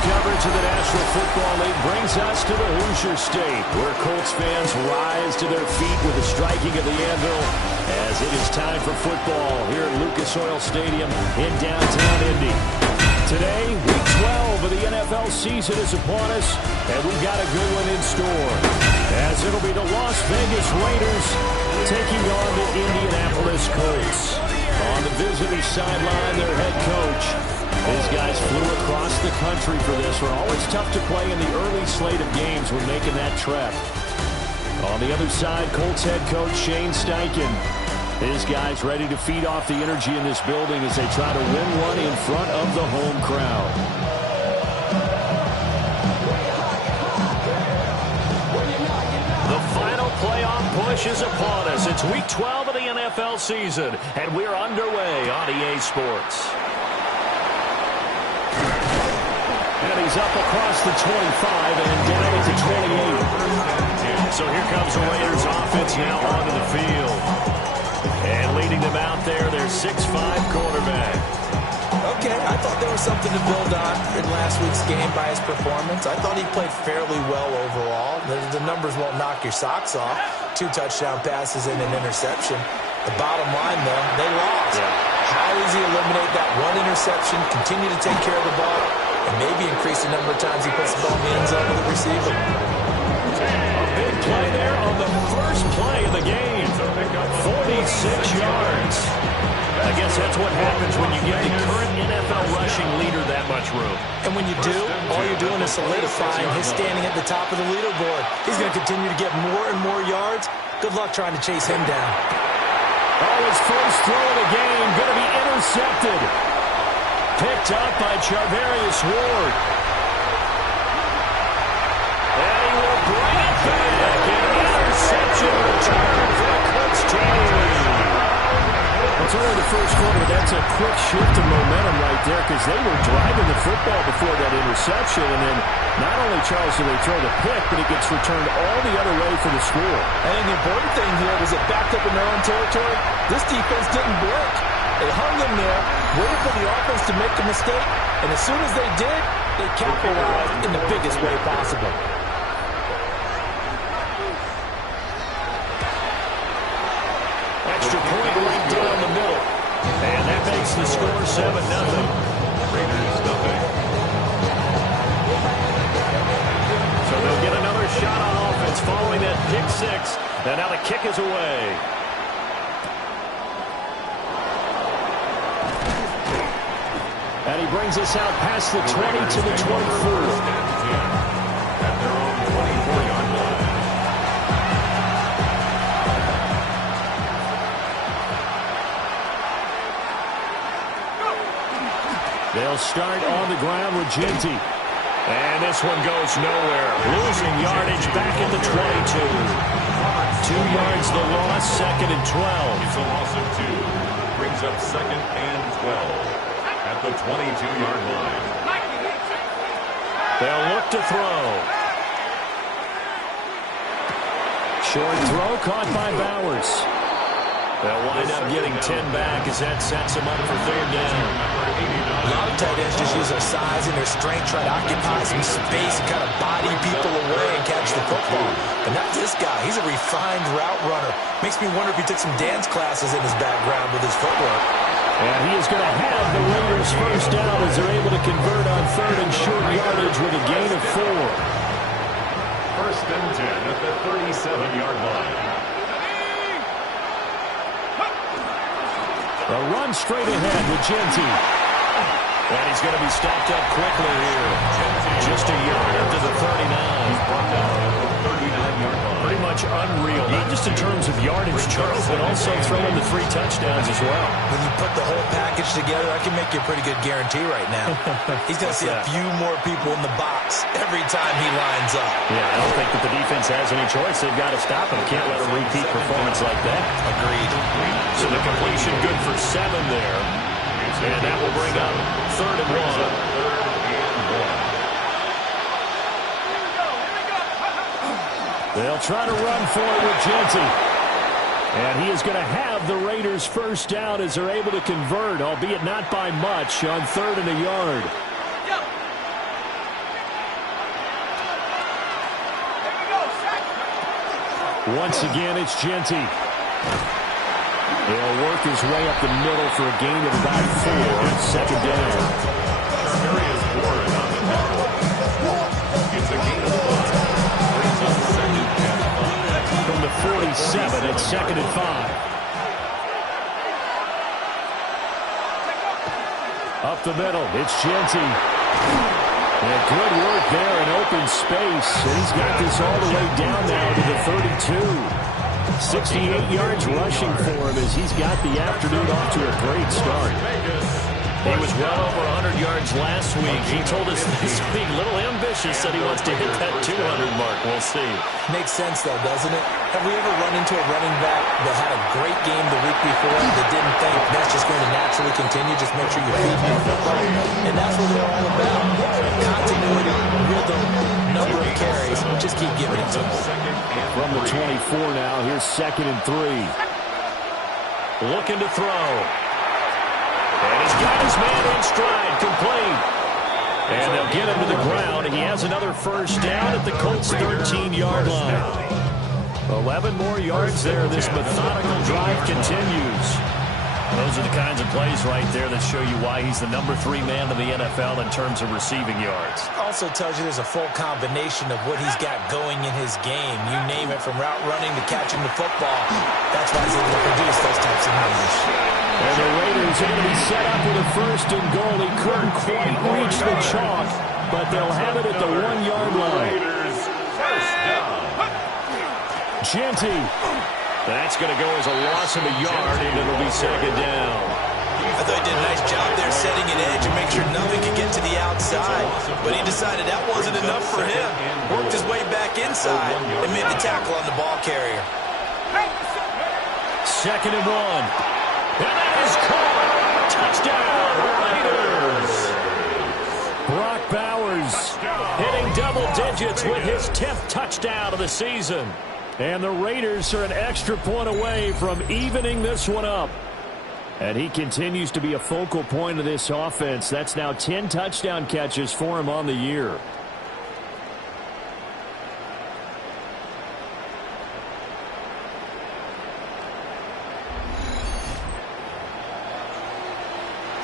coverage of the National Football League brings us to the Hoosier State, where Colts fans rise to their feet with the striking of the anvil as it is time for football here at Lucas Oil Stadium in downtown Indy. Today, Week 12 of the NFL season is upon us, and we've got a good one in store, as it'll be the Las Vegas Raiders taking on the Indianapolis Colts. On the visiting sideline, their head coach. These guys flew across the country for this. We're always tough to play in the early slate of games when making that trek. On the other side, Colts head coach Shane Steichen. His guys ready to feed off the energy in this building as they try to win one in front of the home crowd. The final playoff push is upon us. It's Week 12 of the NFL season, and we're underway on EA Sports. And he's up across the 25 and down at the 28. So here comes the Raiders offense now onto the field. And leading them out there, their 6'5" quarterback. Okay, I thought there was something to build on in last week's game by his performance. I thought he played fairly well overall. The numbers won't knock your socks off. 2 touchdown passes and an interception. The bottom line, though, they lost. Yeah. How does he eliminate that one interception, continue to take care of the ball, and maybe increase the number of times he puts the ball in the end zone to the receiver? A big play there on the first play of the game. 46 yards. I guess that's what happens when you give the current NFL rushing leader that much room. And when you do, all you're doing is solidifying his standing at the top of the leaderboard. He's going to continue to get more and more yards. Good luck trying to chase him down. Oh, his first throw of the game going to be intercepted. Picked up by Charvarius Ward. And he will bring it back. An interception return for the Colts team. It's only the first quarter. That's a quick shift in momentum right there because they were driving the football before that interception. And then not only, Charles, do they throw the pick, but it gets returned all the other way for the score. I think the important thing here was it backed up in their own territory. This defense didn't blink. They hung in there, waited for the offense to make a mistake, and as soon as they did, they capitalized in the biggest way possible. Extra point right down the middle. And that makes the score 7-0. Raiders nothing. So they'll get another shot on offense following that pick 6. And now the kick is away. And he brings us out past the 20 to the 24. At their own 24-yard line. They'll start on the ground with Genty. And this one goes nowhere. Losing yardage back at the 22. 2 yards the loss, 2nd and 12. It's a loss of 2. Brings up 2nd and 12. At the 22-yard line. They'll look to throw. Short throw caught by Bowers. They'll wind up getting 10 back as that sets them up for 3rd down. A lot of tight ends just use their size and their strength, try to occupy some space and kind of body people away and catch the football. But not this guy. He's a refined route runner. Makes me wonder if he took some dance classes in his background with his footwork. And he is going to have the Raiders first down as they're able to convert on 3rd and short yardage with a gain of 4. 1st and 10 at the 37-yard line. A run straight ahead with Genty. And he's going to be stopped up quickly here. Just a yard up to the 39. Brought down at the 39-yard line. Pretty much unreal, not just in terms of yardage, Charles, but also throwing the 3 touchdowns as well. When you put the whole package together, I can make you a pretty good guarantee right now. He's going to see a few more people in the box every time he lines up. Yeah, I don't think that the defense has any choice. They've got to stop him. Can't let him repeat performance like that. Agreed. So the completion good for 7 there. And that will bring up 3rd and 1. They'll try to run for it with Genty. And he is going to have the Raiders first down as they're able to convert, albeit not by much, on 3rd and a yard. Once again, it's Genty. He'll work his way up the middle for a gain of about 4. Second down. Darius Warren on the tackle. It's a gain of 5. Brings up second and 5. From the 47, it's second and 5. Up the middle, it's Genty. And good work there in open space. And he's got this all the way down now to the 32. 68 yards rushing for him as he's got the afternoon off to a great start. He was well over 100 yards last week. He told us this week, a little ambitious, said he wants to hit that 200 mark. We'll see. Makes sense, though, doesn't it? Have we ever run into a running back that had a great game the week before that didn't think that's just going to naturally continue? Just make sure you're feeding your football. And that's what they're all about. Continuity, rhythm, number of carries. Just keep giving it to them. From the 24 now, here's second and 3. Looking to throw. And he's got his man in stride, complete. And they'll get him to the ground. He has another first down at the Colts' 13-yard line. 11 more yards there. This methodical drive continues. Those are the kinds of plays right there that show you why he's the number 3 man in the NFL in terms of receiving yards. Also tells you there's a full combination of what he's got going in his game. You name it, from route running to catching the football. That's why he's able to produce those types of numbers. And the Raiders are going to be set up with a first and goal. He couldn't quite reach the chalk, but they'll have it at the 1-yard line. First down. Genty. That's going to go as a loss of a yard, and it'll be second down. I thought he did a nice job there setting an edge and make sure nothing could get to the outside. But he decided that wasn't enough for him. Worked his way back inside and made the tackle on the ball carrier. Second and 1. And that is caught. Touchdown, Raiders. Brock Bowers Hitting double digits with his 10th touchdown of the season. And the Raiders are an extra point away from evening this one up. And he continues to be a focal point of this offense. That's now 10 touchdown catches for him on the year.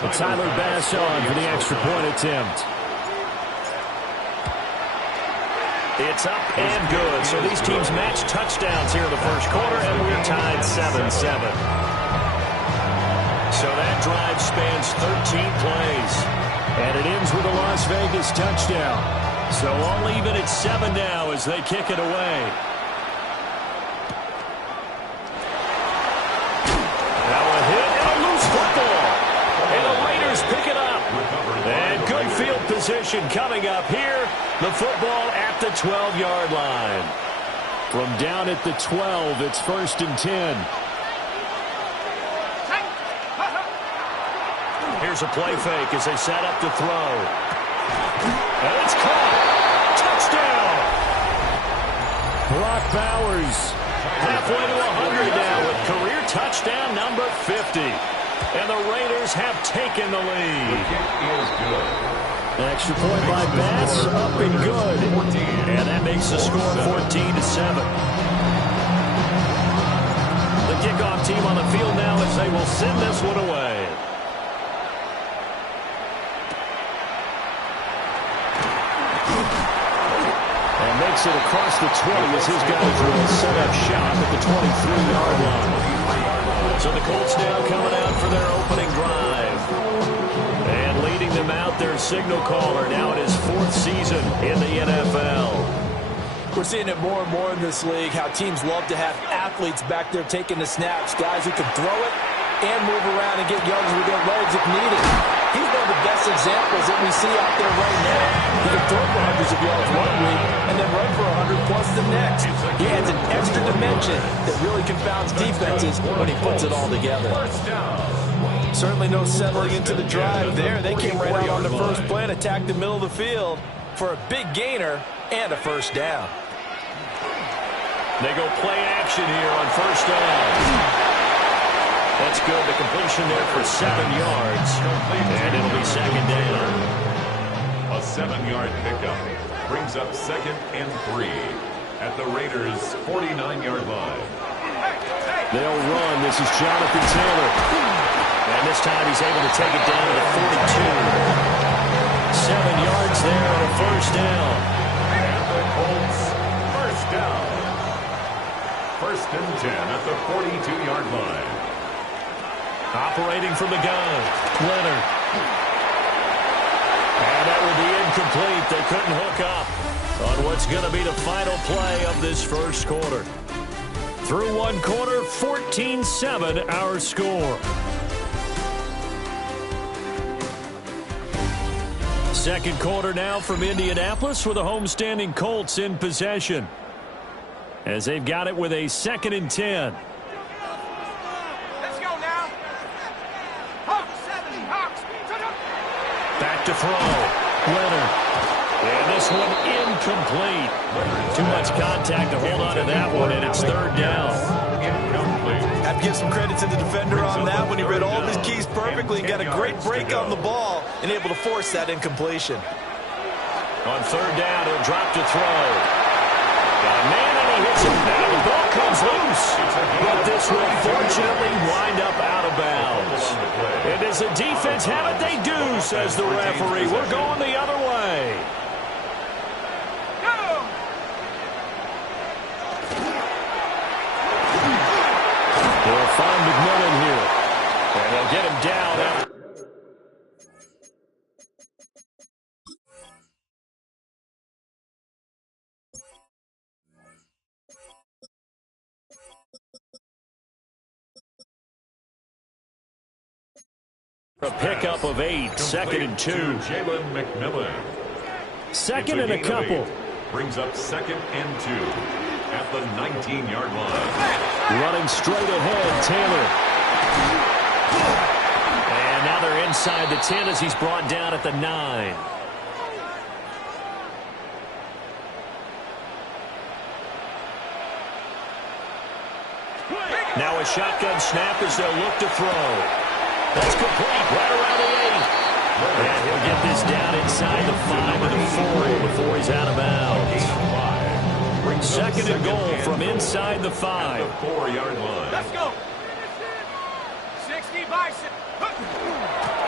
So Tyler Bass on for the extra point attempt. It's up and good. So these teams match touchdowns here in the first quarter, and we're tied 7-7. So that drive spans 13 plays. And it ends with a Las Vegas touchdown. So all even at 7 now as they kick it away. Now a hit and a loose football. And the Raiders pick it up. And good field position coming up here. The football at the 12-yard line. From down at the 12, it's first and 10. Here's a play fake as they set up to throw. And it's caught. Touchdown. Brock Bowers Halfway to 100 now with career touchdown number 50. And the Raiders have taken the lead. The kick is good. An extra point by Bass, up and good. And that makes the score 14-7. The kickoff team on the field now as they will send this one away. And makes it across the 20 as his guys will set up shop at the 23-yard line. So the Colts now coming out for their opening drive. And leading them out, their signal caller, now in his 4th season in the NFL. We're seeing it more and more in this league, how teams love to have athletes back there taking the snaps, guys who can throw it and move around and get yards with their legs if needed. He's one of the best examples that we see out there right now. He can throw for hundreds of yards one week and then run for 100 plus the next. He adds an extra dimension that really confounds defenses when he puts it all together. Certainly no settling into the drive there. They came right out on the first play and attacked the middle of the field for a big gainer and a first down. They go play action here on first down. That's good. The completion there for 7 yards. And it'll be second down. A 7-yard pickup brings up 2nd and 3. at the Raiders' 49-yard line. They'll run. This is Jonathan Taylor. And this time he's able to take it down to the 42. 7 yards there and a first down. And the Colts, first down. First and 10 at the 42-yard line. Operating from the gun, Leonard. And that will be incomplete. They couldn't hook up on what's going to be the final play of this first quarter. Through one quarter, 14-7 our score. Second quarter now from Indianapolis with the homestanding Colts in possession, as they've got it with a 2nd and 10. Let's go now. Hawks, 70, Hawks. Back to throw. Leonard. And this one incomplete. Too much contact to hold on to that one, and it's 3rd down. Have to give some credit to the defender on that when he read all of his keys perfectly and got a great break on the ball and able to force that incompletion. On 3rd down, he'll drop to throw. Got a man, and he hits it. Now the ball comes loose. But this will fortunately wind up out of bounds. And does the defense have it? They do, says the referee. We're going the other way. They'll find McMillan here. And they'll get him down after. A pickup of 8, 2nd and 2. Jalen McMillan. 2nd and a couple. Brings up 2nd and 2 at the 19-yard line. Running straight ahead, Taylor. And now they're inside the 10 as he's brought down at the 9. Now a shotgun snap as they'll look to throw. That's complete, right around the 8. And he'll get this down inside the 5 to the 4 before he's out of bounds. 2nd and goal from inside the 5. The 4-yard line. Let's go. 60 by 6.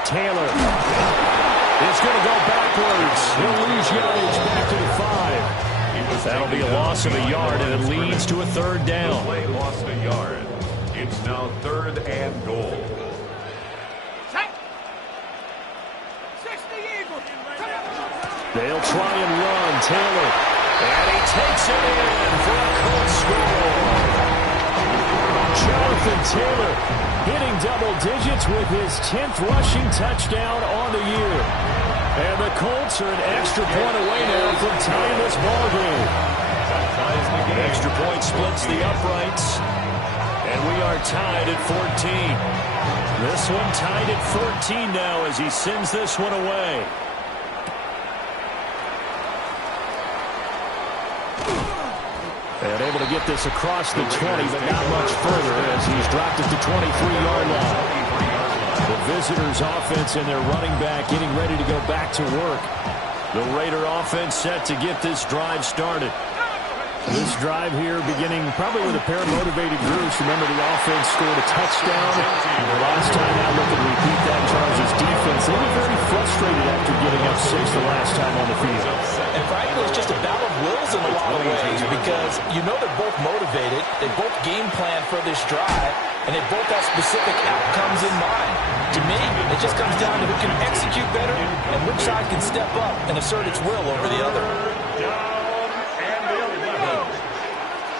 Taylor is going to go backwards. He'll lose yardage back to the 5. That'll be a loss of a yard, and it leads to a 3rd down. The play lost a yard. It's now 3rd and goal. They'll try and run. Taylor. And he takes it in for a Colts score. Jonathan Taylor hitting double digits with his 10th rushing touchdown on the year. And the Colts are an extra point away now from tying this ballgame. Extra point splits the uprights. And we are tied at 14. This one tied at 14 now as he sends this one away. And able to get this across the 20, but not much further as he's dropped it to 23-yard line. The visitors' offense and their running back getting ready to go back to work. The Raider offense set to get this drive started. This drive here beginning probably with a pair of motivated groups. Remember, the offense scored a touchdown. The last time out, look at repeat that Chargers defense. They were very frustrated after giving up 6 the last time on the field. And frankly, it's just a battle of wills in a lot of ways because you know they're both motivated. They both game plan for this drive, and they both have specific outcomes in mind. To me, it just comes down to who can execute better and which side can step up and assert its will over the other.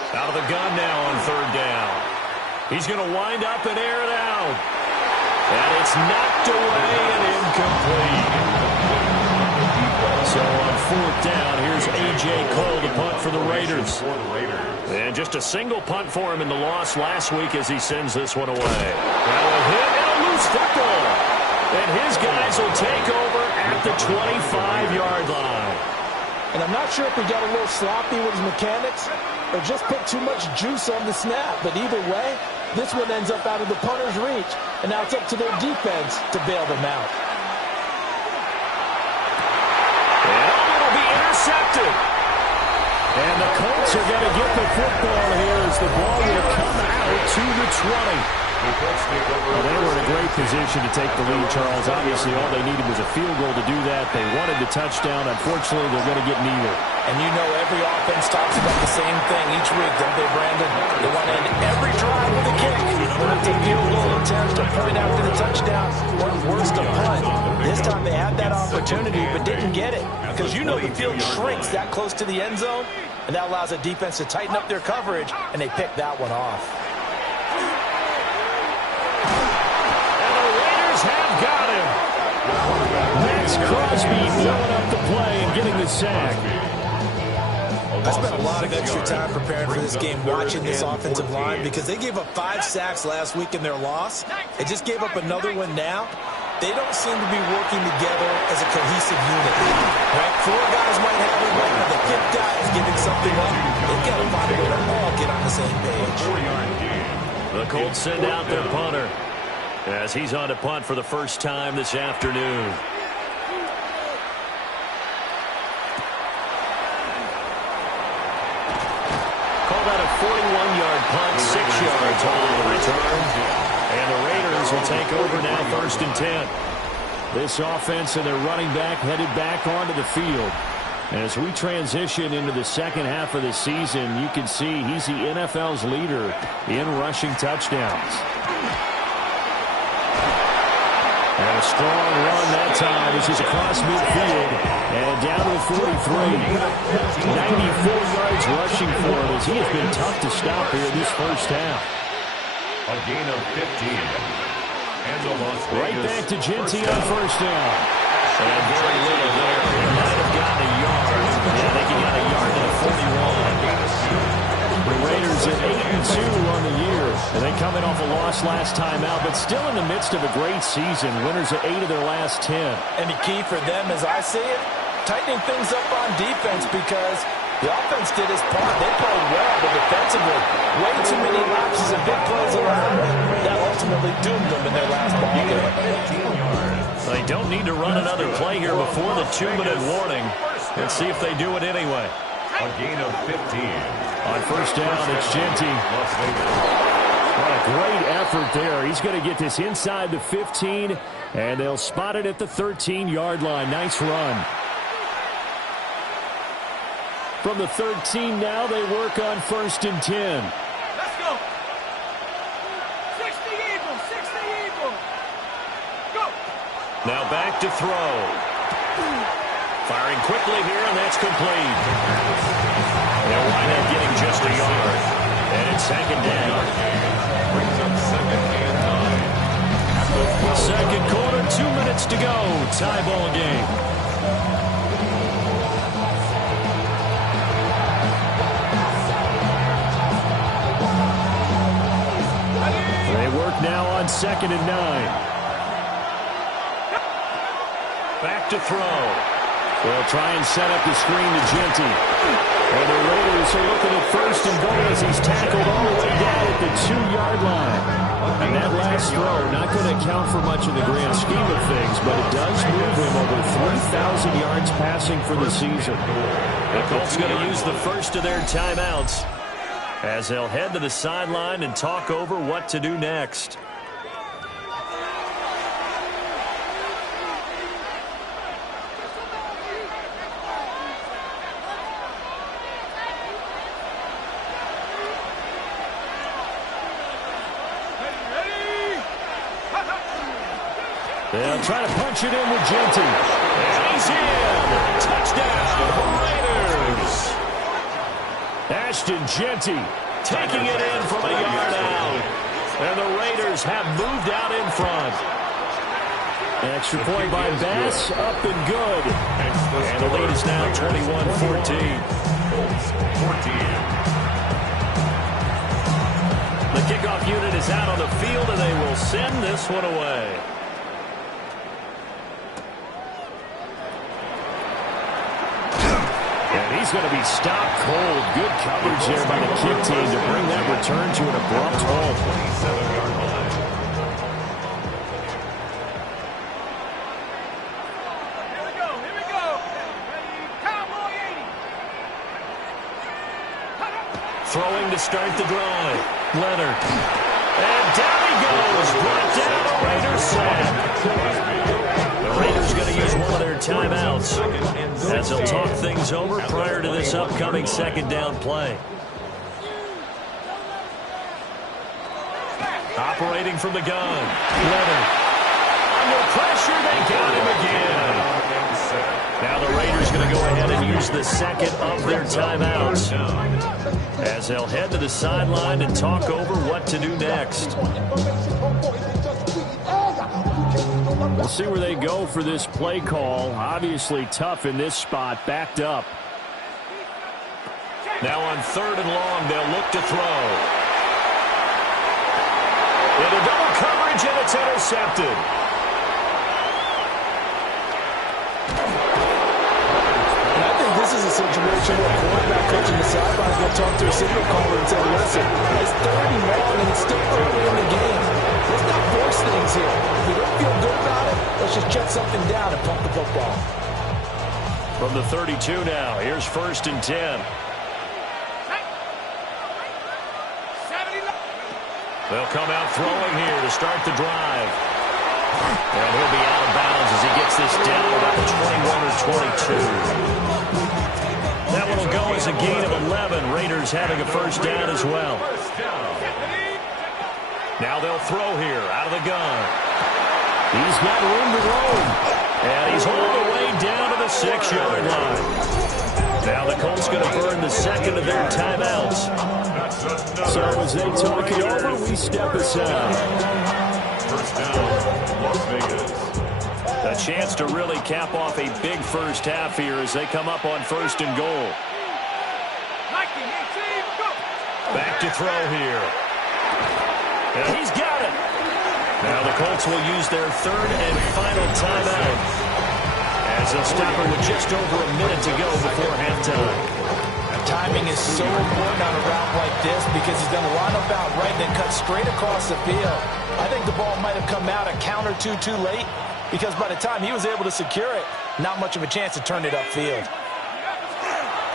Out of the gun now on 3rd down. He's going to wind up and air it out. And it's knocked away and incomplete. So on 4th down, here's A.J. Cole to punt for the Raiders. And just a single punt for him in the loss last week as he sends this one away. That will hit and a loose football. And his guys will take over at the 25-yard line. And I'm not sure if he got a little sloppy with his mechanics or just put too much juice on the snap. But either way, this one ends up out of the punter's reach. And now it's up to their defense to bail them out. And it'll be intercepted. And the Colts are going to get the football here as the ball will come out to the 20. Well, they were in a great position to take the lead, Charles. Obviously, all they needed was a field goal to do that. They wanted the touchdown. Unfortunately, they're going to get neither. And you know every offense talks about the same thing each week, don't they, Brandon? They want to end every drive with a kick. Whether it's a field goal attempt, a point after the touchdown, or worse, a punt. This time they had that opportunity but didn't get it. Because you know the field shrinks that close to the end zone, and that allows the defense to tighten up their coverage, and they pick that one off. Have got him. Max Crosby blowing up the play and getting the sack. I spent a lot of extra time preparing for this game, watching this offensive line, because they gave up 5 sacks last week in their loss. They just gave up another one now. They don't seem to be working together as a cohesive unit. Right? 4 guys might have it right, but the 5th guy is giving something up. They've got to find a way to all get on the same page. The Colts send out their punter as he's on to punt for the first time this afternoon. Called out a 41-yard punt, 6 yards on the return. And the Raiders will take over now, 1st and 10. This offense and their running back headed back onto the field. As we transition into the second half of the season, you can see he's the NFL's leader in rushing touchdowns. And a strong run that time. This is across midfield and down to the 43. 94 yards rushing for him as he has been tough to stop here this first half. A gain of 15. And the Las Vegas right back to Genty on first down. And very little there. He might have gotten a yard. Yeah, I think he got a yard to the 41. The Raiders at 8-2 on the year. And they coming off a loss last time out, but still in the midst of a great season. Winners of 8 of their last 10. And the key for them, as I see it, tightening things up on defense, because the offense did his part. They played well, but defensively, way too many lapses and big plays allowed. That ultimately doomed them in their last ball game. They don't need to run another play here before the 2-minute warning. Let's see if they do it anyway. A gain of 15. On first down, it's Genty. What a great effort there. He's going to get this inside the 15, and they'll spot it at the 13-yard line. Nice run. From the 13 now, they work on 1st and 10. Let's go. 60 Eagles, 60 Eagles. Go. Now back to throw. Firing quickly here, and that's complete. They'll wind up getting just a yard. And it's 2nd down. Brings up 2nd and 9. Second quarter, 2 minutes to go. Tie ball game. They work now on 2nd and 9. Back to throw. They'll try and set up the screen to Genty. And the Raiders are looking at 1st and goal as he's tackled all the way down at the 2-yard line. And that last throw, not going to count for much in the grand scheme of things, but it does move him over 3,000 yards passing for the season. The Colts going to use the first of their timeouts as they'll head to the sideline and talk over what to do next. They'll try to punch it in with Genty. And he's in. Touchdown, Raiders. Ashton Genty Taking it in from a yard out. And the Raiders have moved out in front. Extra point by Bass, up and good. And the lead is now 21-14. The kickoff unit is out on the field, and they will send this one away. And he's going to be stopped cold. Good coverage there by the kick team to bring that return to an abrupt halt. 27-yard line. Here we go. Ready, cowboy 80. Throwing to start the drive. Leonard. And down he goes. Brought down a Raiders sack. The Raiders going to use one of their timeouts as they'll talk things over prior to this upcoming second down play. Operating from the gun. Leonard. Under pressure, they got him again. Now the Raiders going to go ahead and use the second of their timeouts as they'll head to the sideline and talk over what to do next. We'll see where they go for this play call. Obviously tough in this spot, backed up. Now on 3rd and long, they'll look to throw. Into double coverage, and it's intercepted. This is a situation where a quarterback coach in the sidelines will talk to a signal caller and say, listen, it's 30 long and it's still early in the game. Let's not force things here. If we don't feel good about it, let's just check something down and pump the football. From the 32 now, here's 1st and 10. They'll come out throwing here to start the drive. And he'll be out of bounds as he gets this down about the 21 or 22. That one will go as a gain of 11. Raiders having a first down as well. Now they'll throw here out of the gun. He's got room to roam. And he's all the way down to the 6-yard line. Now the Colts going to burn the second of their timeouts. So as they talk it over, we step aside. First down, Las Vegas. A chance to really cap off a big first half here as they come up on 1st and goal. Back to throw here. And he's got it. Now the Colts will use their 3rd and final timeout as they'll stop it with just over a minute to go before halftime. Timing is so important on a route like this because he's going to line up out right and then cut straight across the field. I think the ball might have come out a count or two too late because by the time he was able to secure it, not much of a chance to turn it upfield.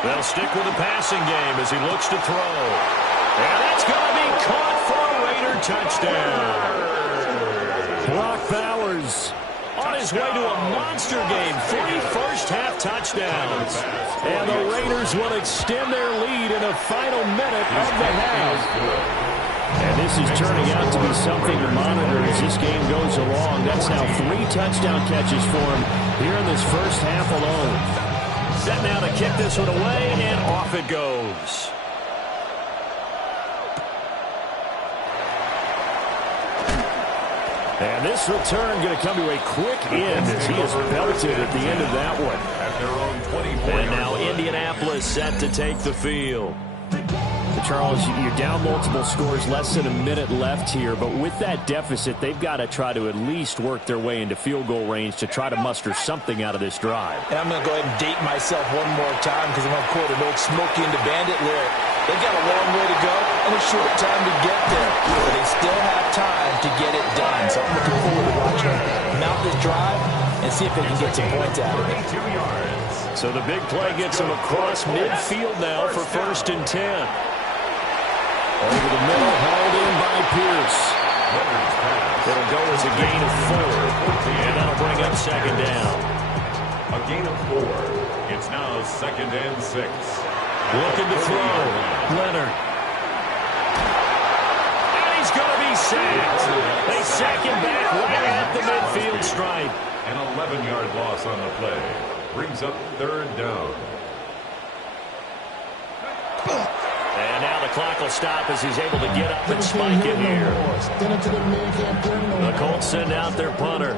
They'll stick with the passing game as he looks to throw. And that's going to be caught for a Raider touchdown. Brock Bowers on his way to a monster game. 3 first-half touchdowns. And the Raiders will extend their lead in the final minute of the half. And this is turning out to be something to monitor as this game goes along. That's now 3 touchdown catches for him here in this first half alone. Set now to kick this one away, and off it goes. And this return going to come to a quick end as he is belted at the end of that one. At their own 24. And now Indianapolis set to take the field. Charles, you're down multiple scores, less than a minute left here, but with that deficit, they've got to try to at least work their way into field goal range to try to muster something out of this drive. And I'm going to go ahead and date myself one more time because I'm going to quote an old Smokey and the Bandit lyric. They've got a long way to go and a short time to get there, but they still have time to get it done. So I'm looking forward to watching them mount this drive and see if they can get some points out of it. 2 yards. So the big play gets them across midfield now for 1st and 10. Over the middle, hauled in by Pierce. It'll go as a gain of 4, and that'll bring up 2nd down. A gain of 4. It's now 2nd and 6. Looking to throw. Leonard. And he's going to be sacked. They sack him back right at the midfield stripe. An 11-yard loss on the play. Brings up 3rd down. And now the clock will stop as he's able to get up and spike it here. The Colts send out their punter.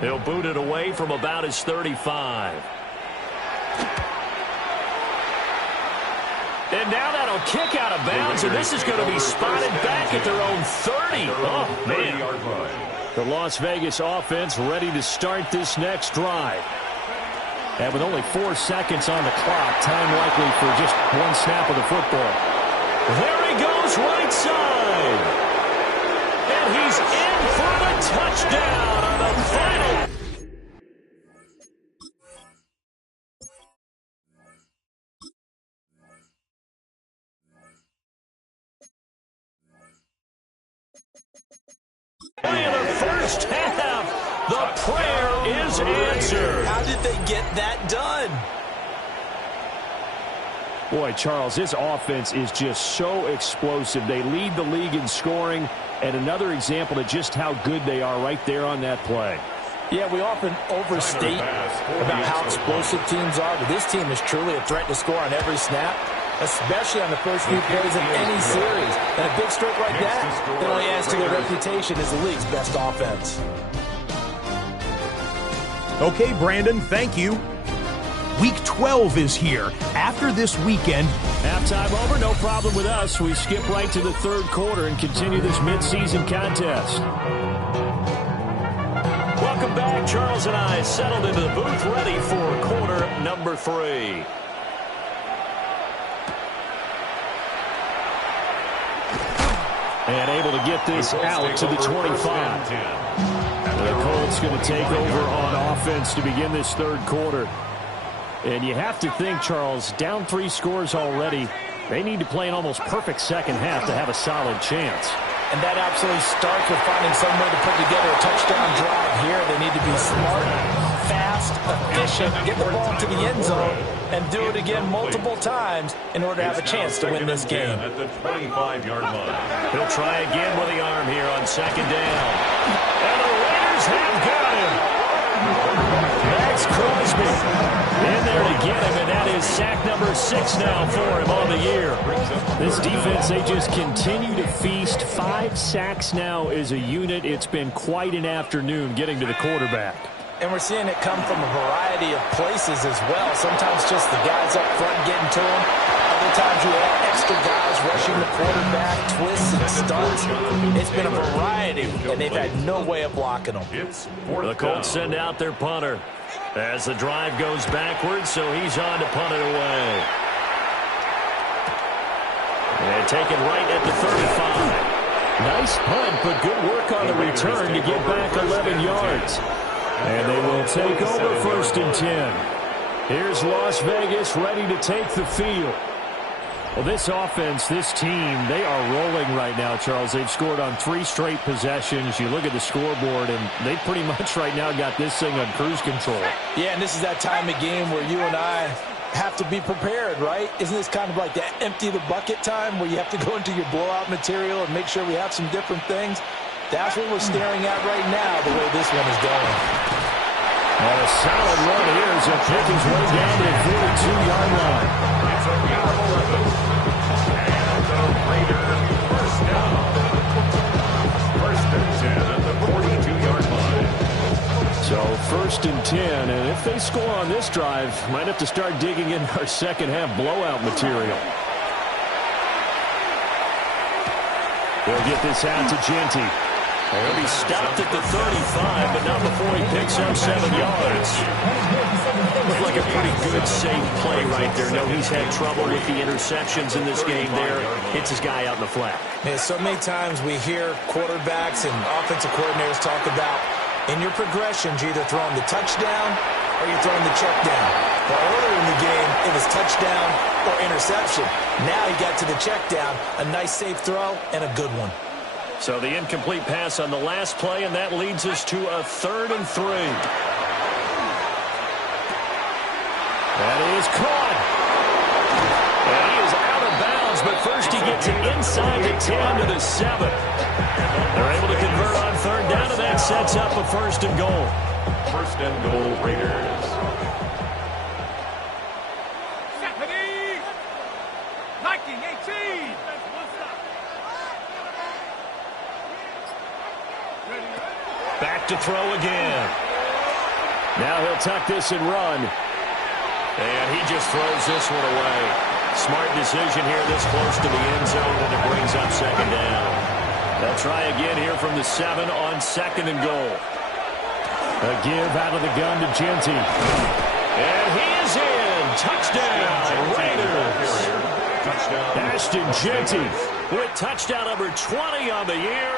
He'll boot it away from about his 35. And now that'll kick out of bounds, and this is going to be spotted back at their own 30. Oh, man. The Las Vegas offense ready to start this next drive. And with only 4 seconds on the clock, time likely for just one snap of the football. There he goes right side. And he's in for the touchdown on the final The prayer is answered. How did they get that done? Boy, Charles, this offense is just so explosive. They lead the league in scoring, and another example of just how good they are right there on that play. Yeah, we often overstate about how explosive teams are, but this team is truly a threat to score on every snap, especially on the first few plays of any series. And a big streak like that, it only adds to their reputation as the league's best offense. Okay, Brandon, thank you. Week 12 is here. After this weekend, halftime over, no problem with us. We skip right to the third quarter and continue this midseason contest. Welcome back. Charles and I settled into the booth, ready for quarter number 3. And able to get this out to the 25. The Colts going to take over on offense to begin this third quarter. And you have to think, Charles, down 3 scores already. They need to play an almost perfect second half to have a solid chance. And that absolutely starts with finding some way to put together a touchdown drive here. They need to be smart, fast, efficient, get the ball to the end zone, and do it again multiple times in order to have a chance to win this game. At the 25-yard line. He'll try again with the arm here on second down. And the Raiders have got him. Max Crosby in there to get him, and that is sack number 6 now for him on the year. This defense, they just continue to feast. 5 sacks now as a unit. It's been quite an afternoon getting to the quarterback. And we're seeing it come from a variety of places as well. Sometimes just the guys up front getting to him. Other times you have extra guys rushing the quarterback, twists and stunts. It's been a variety, and they've had no way of blocking them. The Colts send out their punter as the drive goes backwards, so he's on to punt it away. And taken right at the 35. Nice punt, but good work on the return to get back 11 yards. And they will take over 1st and 10. Here's Las Vegas ready to take the field. Well, this offense, this team, they are rolling right now, Charles. They've scored on 3 straight possessions. You look at the scoreboard, and they pretty much right now got this thing on cruise control. Yeah, and this is that time of game where you and I have to be prepared, right? Isn't this kind of like that empty the bucket time where you have to go into your blowout material and make sure we have some different things? That's what we're staring at right now, the way this one is going. And a solid run here as he'll pick his way down to the 42-yard line. It's a gain of 11. And the Raiders first down. 1st and 10 at the 42-yard line. So 1st and 10, and if they score on this drive, might have to start digging in our second half blowout material. They'll get this out to Genty. He'll be stopped at the 35, but not before he picks up 7 yards. Looked like a pretty good, safe play right there. No, he's had trouble with the interceptions in this game there. Hits his guy out in the flat. Yeah, so many times we hear quarterbacks and offensive coordinators talk about in your progressions, you're either throwing the touchdown or you're throwing the check down. Well, earlier in the game, it was touchdown or interception. Now he got to the check down, a nice safe throw and a good one. So the incomplete pass on the last play, and that leads us to a 3rd and 3. That is caught. And he is out of bounds, but first he gets it inside the 10 to the 7. They're able to convert on 3rd down, and that sets up a 1st and goal. 1st and goal, Raiders. Stephanie! Liking 18! Back to throw again. Now he'll tuck this and run. And he just throws this one away. Smart decision here this close to the end zone, and it brings up 2nd down. They'll try again here from the 7 on 2nd and goal. A give out of the gun to Genty. And he is in. Touchdown, Raiders. Ashton Genty with touchdown number 20 on the year,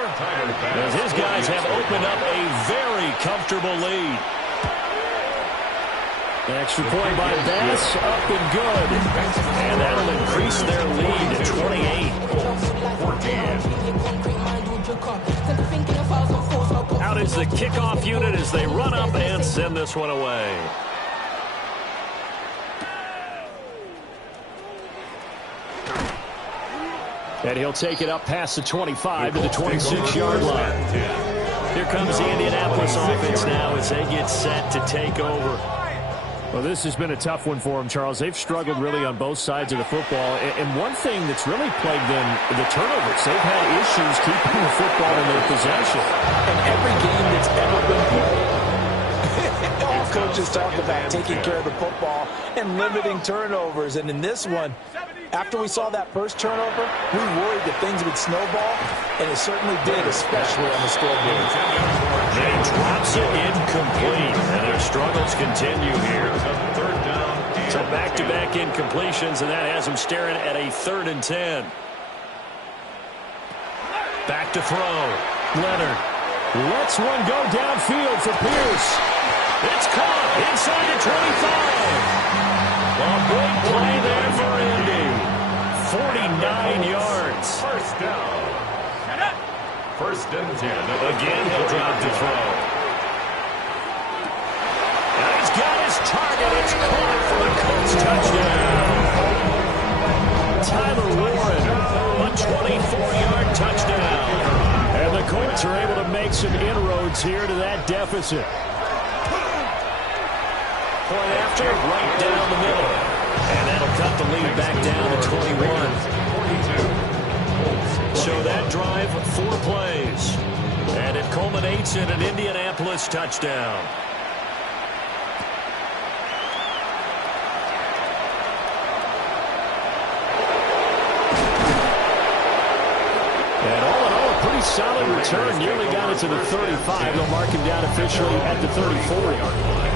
as his guys have opened up a very comfortable lead. Extra point by Bass, up and good. And that'll increase their lead to 28. Out is the kickoff unit as they run up and send this one away. And he'll take it up past the 25 to the 26-yard line. Here comes the Indianapolis offense now as they get set to take over. Well, this has been a tough one for them, Charles. They've struggled really on both sides of the football. And one thing that's really plagued them, the turnovers. They've had issues keeping the football in their possession. And every game that's ever been played, all coaches talk about taking care of the football and limiting turnovers. And in this one, after we saw that first turnover, we worried that things would snowball, and it certainly did, especially on the scoreboard. He drops it incomplete, and their struggles continue here. So back-to-back incompletions, and that has them staring at a 3rd and 10. Back to throw. Leonard lets one go downfield for Pierce. It's caught inside the 25. A big play there for Indy. 49 yards. First down. 1st and 10. Again, he'll drop to throw. And he's got his target. It's caught for the Colts touchdown. Tyler Warren, a 24-yard touchdown. And the Colts are able to make some inroads here to that deficit. Point after, right down the middle. And that'll cut the lead back down to 21. So that drive, 4 plays. And it culminates in an Indianapolis touchdown. And all in all, a pretty solid return. Nearly got it to the 35. They'll mark him down officially at the 34-yard line.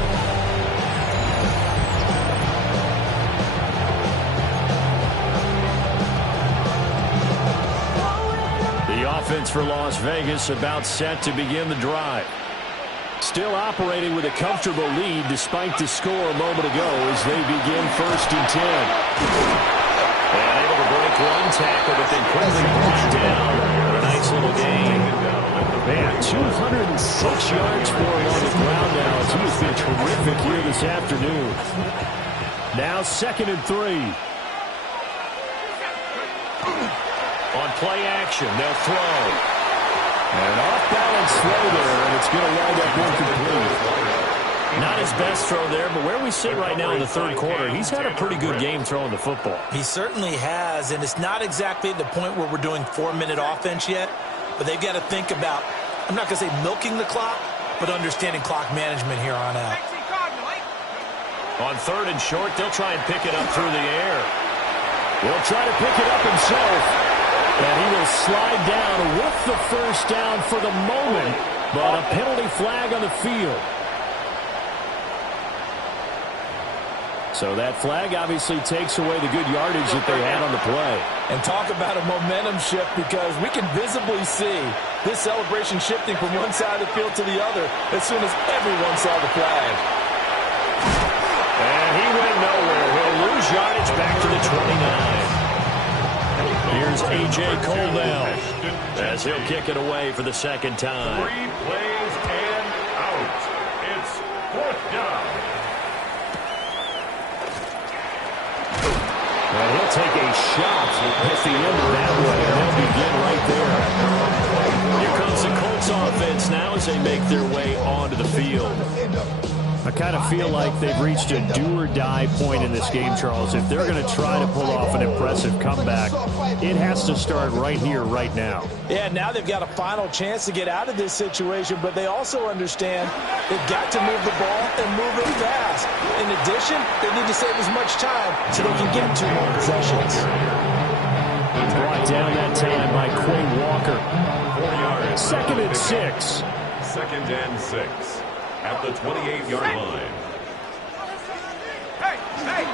Offense for Las Vegas about set to begin the drive. Still operating with a comfortable lead despite the score a moment ago as they begin 1st and 10. And able to break one tackle, but then quickly brought down. A nice little gain. Man, 206 yards for him on the ground now as he has been terrific here this afternoon. Now 2nd and 3. On play action, they'll throw. An off-balance throw there, and it's going to wind up incomplete. Not his best throw there, but where we sit right now in the 3rd quarter, he's had a pretty good game throwing the football. He certainly has, and it's not exactly the point where we're doing 4-minute offense yet, but they've got to think about, I'm not going to say milking the clock, but understanding clock management here on out. On 3rd and short, they'll try and pick it up through the air. He'll try to pick it up himself. And he will slide down with the 1st down for the moment, but a penalty flag on the field. So that flag obviously takes away the good yardage that they had on the play. And talk about a momentum shift, because we can visibly see this celebration shifting from one side of the field to the other as soon as everyone saw the flag. And he went nowhere. He'll lose yardage back to the 29. Here's A.J. Coldell as he'll kick it away for the 2nd time. 3 plays and out. It's 4th down. And he'll take a shot at the end of that one, and they'll begin right there. Here comes the Colts offense now as they make their way onto the field. I kind of feel like they've reached a do-or-die point in this game, Charles. If they're going to try to pull off an impressive comeback, it has to start right here, right now. Yeah, now they've got a final chance to get out of this situation, but they also understand they've got to move the ball and move it fast. In addition, they need to save as much time so they can get 2 more possessions. Brought down that time by Quay Walker. 4 yards. 2nd and 6. 2nd and 6. At the 28-yard line.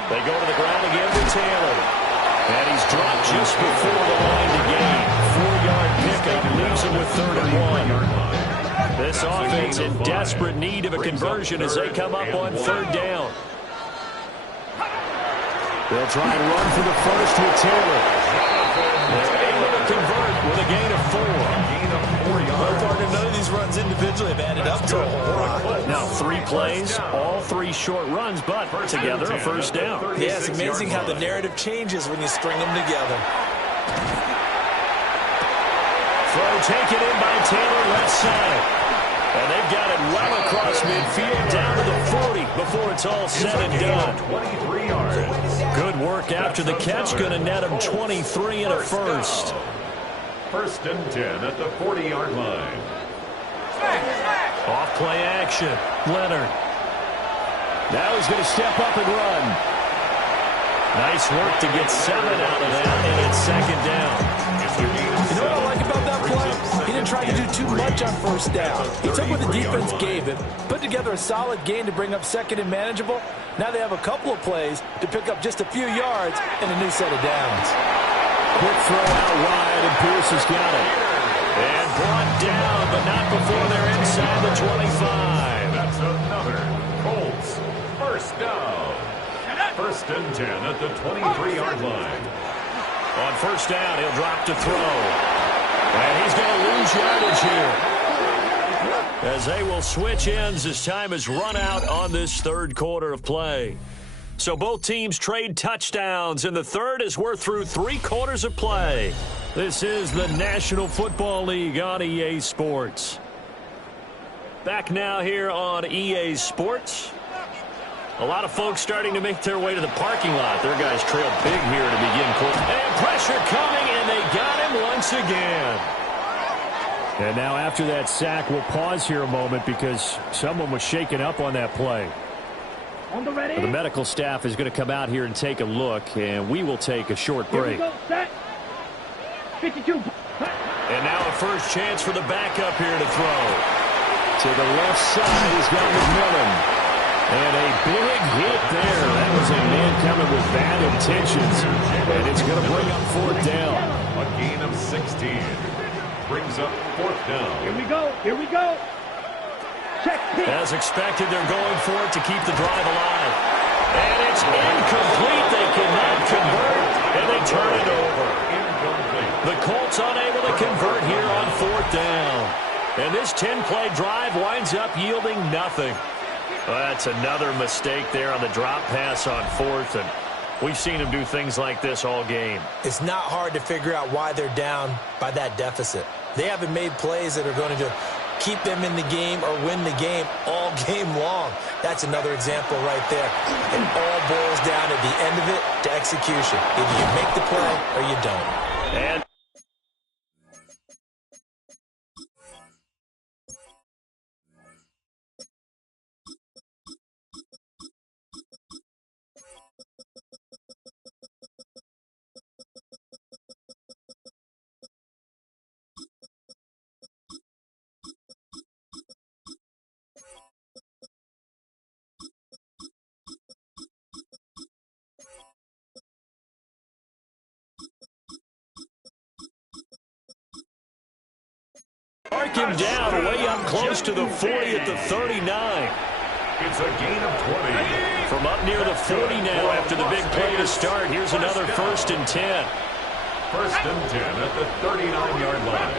They go to the ground again to Taylor. And he's dropped just before the line to gain. 4-yard pickup leaves him with 3rd and 1. This offense in desperate need of a conversion as they come up on 3rd down. They'll try and run for the first with Taylor. They're able to convert with a gain of 4. Gain of 4 yards. So far, none of these runs individually have added up up to a whole lot. Now 3 plays, all 3 short runs, but together a first down. Yeah, it's amazing how the narrative changes when you string them together. Throw taken in by Taylor left side. And they've got it well across midfield down to the 40 before it's all said and done. 23 yards. Good work after the catch. Going to net him 23 and a first. First and 10 at the 40-yard line. Off play action. Leonard. Now he's going to step up and run. Nice work to get 7 out of that, and it's second down. You know what I like about that play? He didn't try to do too much on first down. He took what the defense gave him, put together a solid gain to bring up second and manageable. Now they have a couple of plays to pick up just a few yards and a new set of downs. Quick throw out wide, and Pierce has got it. And brought down, but not before they're inside the 25. That's another Colts first down. First and 10 at the 23-yard line. On first down, he'll drop to throw. And he's going to lose yardage here. As they will switch ends as time has run out on this third quarter of play. So both teams trade touchdowns, and the third as we're through 3 quarters of play. This is the National Football League on EA Sports. Back now here on EA Sports. A lot of folks starting to make their way to the parking lot. Their guys trailed big here to begin quarter. And pressure coming, and they got him once again. And now after that sack, we'll pause here a moment because someone was shaken up on that play. The medical staff is going to come out here and take a look, and we will take a short break. Here we go, set. 52. And now a first chance for the backup here to throw. To the left side, he's got McMillan. And a big hit there. That was a man coming with bad intentions. And it's going to bring up 4th down. A gain of 16. Brings up 4th down. Here we go. Here we go. Check. As expected, they're going for it to keep the drive alive. And it's incomplete. They cannot convert. And they turn it over. Incomplete. The Colts unable to convert here on 4th down. And this 10-play drive winds up yielding nothing. Well, that's another mistake there on the drop pass on 4th, and we've seen him do things like this all game. It's not hard to figure out why they're down by that deficit. They haven't made plays that are going to keep them in the game or win the game all game long. That's another example right there. It all boils down at the end of it to execution. Either you make the play or you don't. And mark him down way up close to the 40 at the 39. It's a gain of 20. From up near the 40 now after the big play to start. Here's another first and 10. First and 10 at the 39-yard line.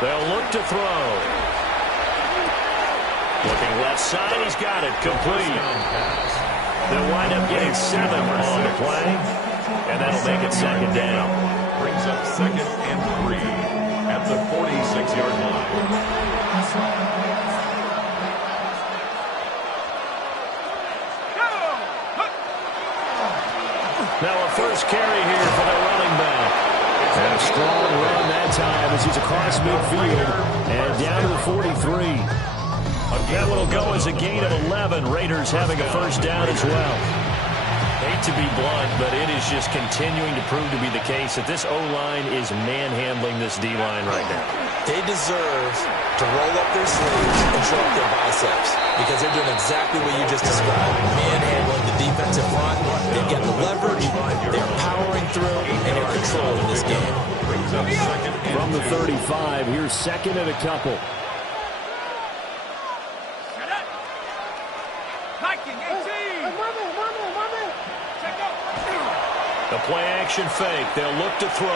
They'll look to throw. Looking left side, he's got it complete. They'll wind up getting 7 on the play, and that'll make it second down. Brings up 2nd and 3 at the 46-yard line. Now a first carry here for the running back. And a strong run that time as he's across midfield and down to the 43. That one will go as a gain of 11. Raiders having a first down as well. Hate to be blunt, but it is just continuing to prove to be the case that this O-line is manhandling this D-line right now. They deserve to roll up their sleeves and show up their biceps because they're doing exactly what you just described. Manhandling the defensive front. They've got the leverage. They're powering through, and they're controlling this game. From the 35, here's second and a couple. The play-action fake. They'll look to throw.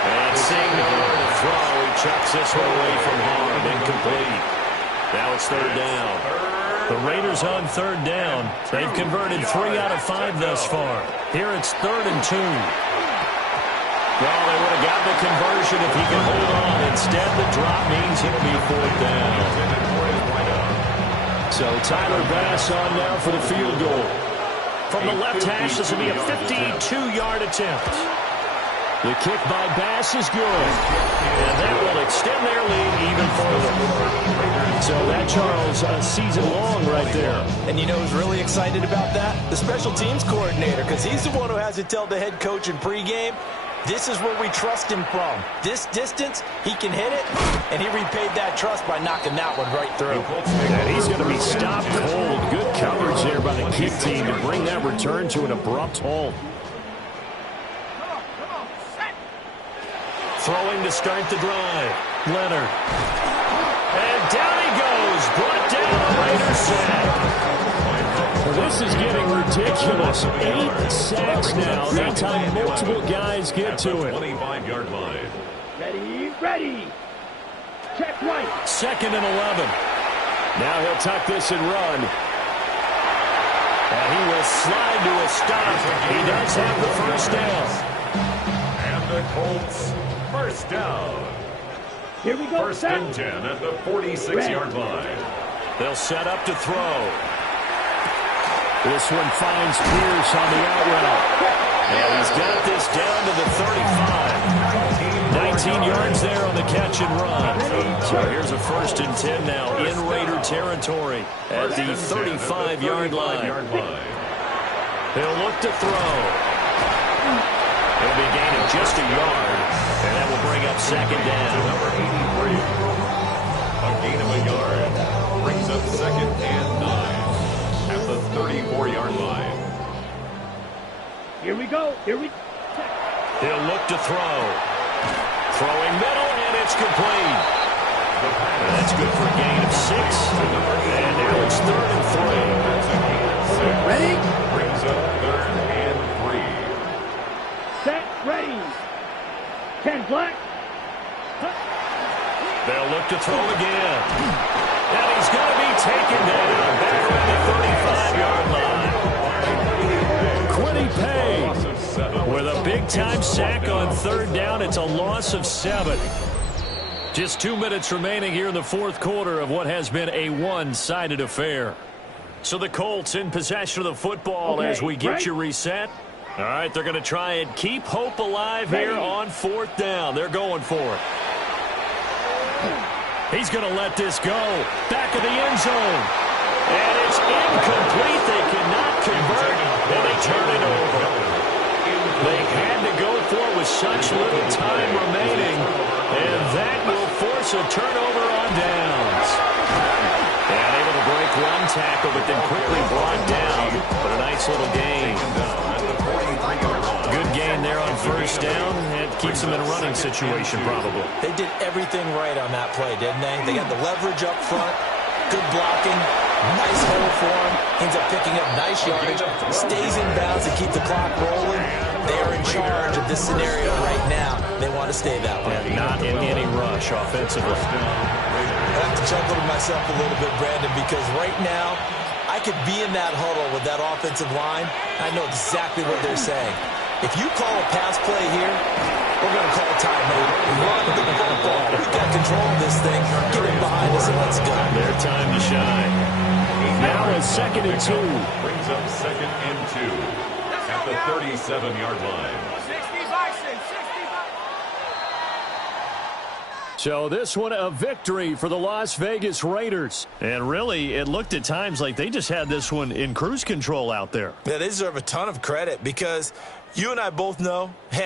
And seeing nowhere to throw, he chucks this one away from harm. Incomplete. Now it's third down. The Raiders on third down. They've converted 3 out of 5 thus far. Here it's 3rd and 2. Well, they would have gotten the conversion if he could hold on. Instead, the drop means it'll be 4th down. So Tyler Bass on now for the field goal. From the left hash, this will be a 52-yard attempt. The kick by Bass is good. And that will extend their lead even further. So that, Charles, a season long right there. And you know who's really excited about that? The special teams coordinator, because he's the one who has to tell the head coach in pregame, this is where we trust him from. This distance, he can hit it, and he repaid that trust by knocking that one right through. And he's going to be stopped cold. Good coverage there by the kick team to bring that return to an abrupt halt. Throwing to start the drive. Leonard. And down he goes. Brought down the Raiders sack. Well, this is getting ridiculous. 8 sacks now. That time multiple guys get to it. 25-yard line. Ready. Check right. 2nd and 11. Now he'll tuck this and run. And he will slide to a stop. He does have the first down. And the Colts, first down. Here we go. 1st and 10 at the 46-yard line. They'll set up to throw. This one finds Pierce on the out route. And he's got this down to the 35. 19 yards there on the catch and run. So here's a 1st and 10 now in Raider territory at the 35-yard line. He'll look to throw. He'll be gaining just a yard, and that will bring up 2nd down. Number 83. A gain of a yard brings up 2nd and 9 at the 34-yard line. Here we go. He'll look to throw. Throwing middle, and it's complete. That's good for a gain of 6. And now it's 3rd and 3. Ready? Brings up 3rd and 3. Set. Ready. 10 black. They'll look to throw again. And he's going to be taken down back around the 35-yard line. Quiddy Pay with a big-time sack on 3rd down. It's a loss of 7. Just 2 minutes remaining here in the 4th quarter of what has been a one-sided affair. So the Colts in possession of the football as we get you reset. All right, they're going to try and keep hope alive here on 4th down. They're going for it. He's going to let this go. Back of the end zone. And it's incomplete. They cannot convert, and they turn it over. They had to go for it with such little time remaining, and that will force a turnover on downs. And able to break one tackle, but then quickly brought down. But a nice little gain. Good gain there on 1st down. It keeps them in a running situation, probably. They did everything right on that play, didn't they? They got the leverage up front, good blocking, nice hole for him, ends up picking up nice yardage, stays in bounds to keep the clock rolling. They're in charge of this scenario right now. They want to stay that way. Not in any rush offensively. I have to chuckle to myself a little bit, Brandon, because right now I could be in that huddle with that offensive line. I know exactly what they're saying. If you call a pass play here, we're going to call a timeout. Run the football. We've got control of this thing. Get it behind us and let's go. Their time to shine. Now it's 2nd and 2. Brings up 2nd and 2 at the 37-yard line. 60 Bison. 60 So this one a victory for the Las Vegas Raiders. And really, it looked at times like they just had this one in cruise control out there. Yeah, they deserve a ton of credit because you and I both know, hey,